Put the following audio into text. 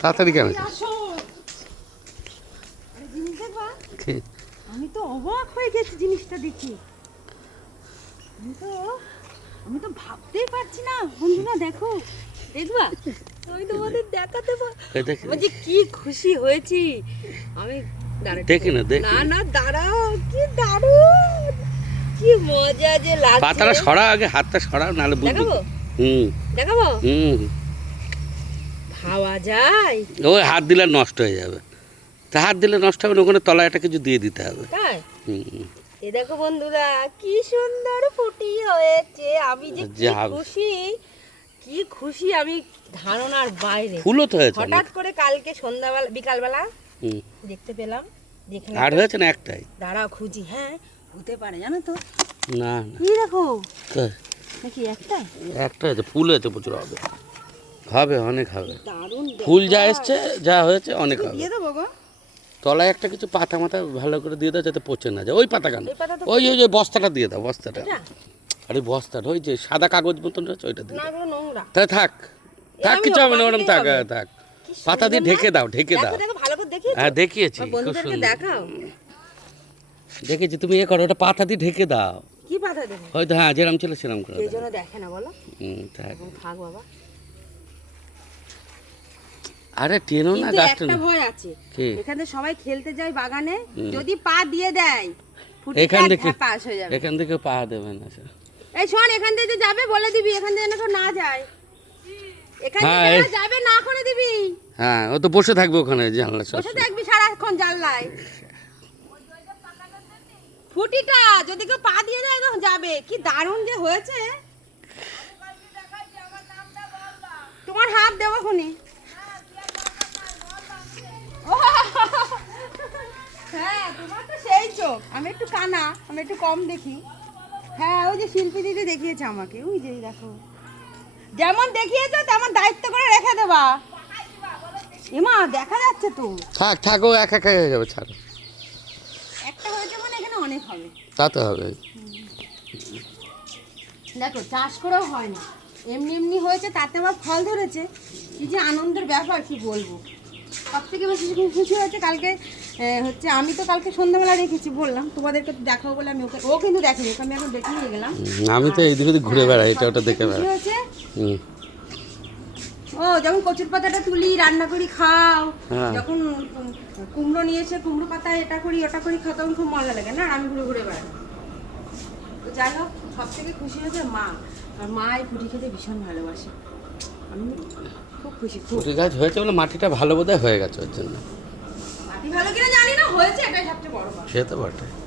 তাড়াতাড়ি কেন? আমি তো অবাক হয়ে গেছি জিনিসটা দেখি। আমি তো ভাবতেই পারছি না বন্ধুরা, দেখো দেখবা, আমি তোমাদের দেখাতে বলছি কি খুশি হয়েছি আমি। দেখি না, দেখি না না, দাঁড়াও, কি দারুণ, কি মজা যে লাগছে। পাতাটা সরাও আগে, হাতটা সরাও, নাহলে বুঝবো। দেখাবো দেখাবো, খাওয়া যায়? ওই হাত দিলে নষ্ট হয়ে যাবে। তা হাত দিলে নষ্ট হবে না, ওখানে তলায় একটা কিছু দিয়ে দিতে হবে। তাই? এই দেখো বন্ধুরা, কি সুন্দর ফুটি হয়েছে। আমি যে কি খুশি, কি খুশি, আমি ধারণার বাইরে। ফুলও তো হয়েছে হঠাৎ করে কালকে সন্ধ্যাবেলা বিকালবেলা দেখতে পেলাম। আর হয়েছে না একটাই? দাঁড়াও খুঁজি। হ্যাঁ হতে পারে, জানো তো। না কি দেখো, নাকি একটা একটা হয়েছে, ফুল হয়েছে প্রচুর। হবে হবে, অনেক হবে। দারুণ ফুল যা এসছে, যা হয়েছে অনেক হবে। দিয়ে দেবো গো। তলায় একটা কিছু পাতা মাথা ভালো করে দিয়ে দাও, যাতে পচে না যায়। ওই পাতা কেন, ওই ওই যে বস্তাটা দিয়ে দাও, বস্তাটা। আরে বস্তাটা, ওই যে সাদা কাগজ মতন রয়েছে, ওইটা দিয়ে দাও। তাহলে থাক থাক, কিছু হবে না, ওরকম থাক থাক। পাতা দিয়ে ঢেকে দাও, ঢেকে দাও। হ্যাঁ দেখিয়েছি, দেখাও, দেখেছি। তুমি এ করো, ওটা পাতা দিয়ে ঢেকে দাও। কি পাতা দেবো? হয়তো হ্যাঁ, যেরকম ছিল সেরকম করে এই জন্য দেখে না বলো। থাক থাক বাবা। আরে টেনো না গাছটা। একটা ভয় আছে, এখানে সবাই খেলতে যায় বাগানে, যদি পা দিয়ে দেয় এখান থেকে পাস হয়ে যাবে। এখান থেকে পা দেবে না। এই শোন, এখান থেকে যাবে বলে দিবি, এখান থেকে যেন না যায়, এখান থেকে যাবে না করে দিবি। হ্যাঁ, ও তো বসে থাকবে ওখানে জানলা, বসে থাকবি সারাক্ষণ জানলায়। ফুটিটা যদি কেউ পা দিয়ে দেয় তখন যাবে। কি দারুণ যে হয়েছে। তোমার হাত দেবো খুনি। হ্যাঁ তোমার তো সেই চোখ, আমি একটু কানা, আমি একটু কম দেখি। হ্যাঁ ওই যে শিল্পী দিদি দেখিয়েছে আমাকে, ওই যে দেখো, যেমন দেখিয়েছো তেমন দায়িত্ব করে রেখে দেবা। এমা দেখা যাচ্ছে তো। থাক থাক, ও একা একা হয়ে যাবে, ছাড়ো। একটা হয়েছে মানে এখানে অনেক হবে। তা তো হবে। দেখো চাষ করেও হয় না, এমনি এমনি হয়েছে, তাতে আবার ফল ধরেছে। কি যে আনন্দের ব্যাপার, কি বলবো। সব থেকে বেশি খুশি হয়েছে কালকে হচ্ছে, আমি তো কালকে সন্ধ্যাবেলা রেখেছি, বললাম তোমাদেরকে তো দেখাবো বলে আমি ওকে, ও কিন্তু দেখেনি, আমি এখন দেখে নিয়ে গেলাম। আমি তো এইদিকে ঘুরে বেড়াই, এটা ওটা দেখে বেড়াই। ও যখন কচুর পাতাটা তুলি রান্না করি খাও, যখন কুমড়ো নিয়ে এসে কুমড়ো পাতা এটা করি ওটা করি খাও, তখন খুব মজা লাগে না, আমি ঘুরে ঘুরে বেড়াই। তো যাই হোক, সব থেকে খুশি হয়েছে মা, আর মা এই ফুটি খেতে ভীষণ ভালোবাসে। আমি খুব খুশি। ফুটি গাছ হয়েছে বলে মাটিটা ভালো বোধহয় হয়ে গেছে, ওর জন্য। মাটি ভালো কিনা জানি না, হয়েছে, এটাই সবচেয়ে বড় কথা। সে তো বটে।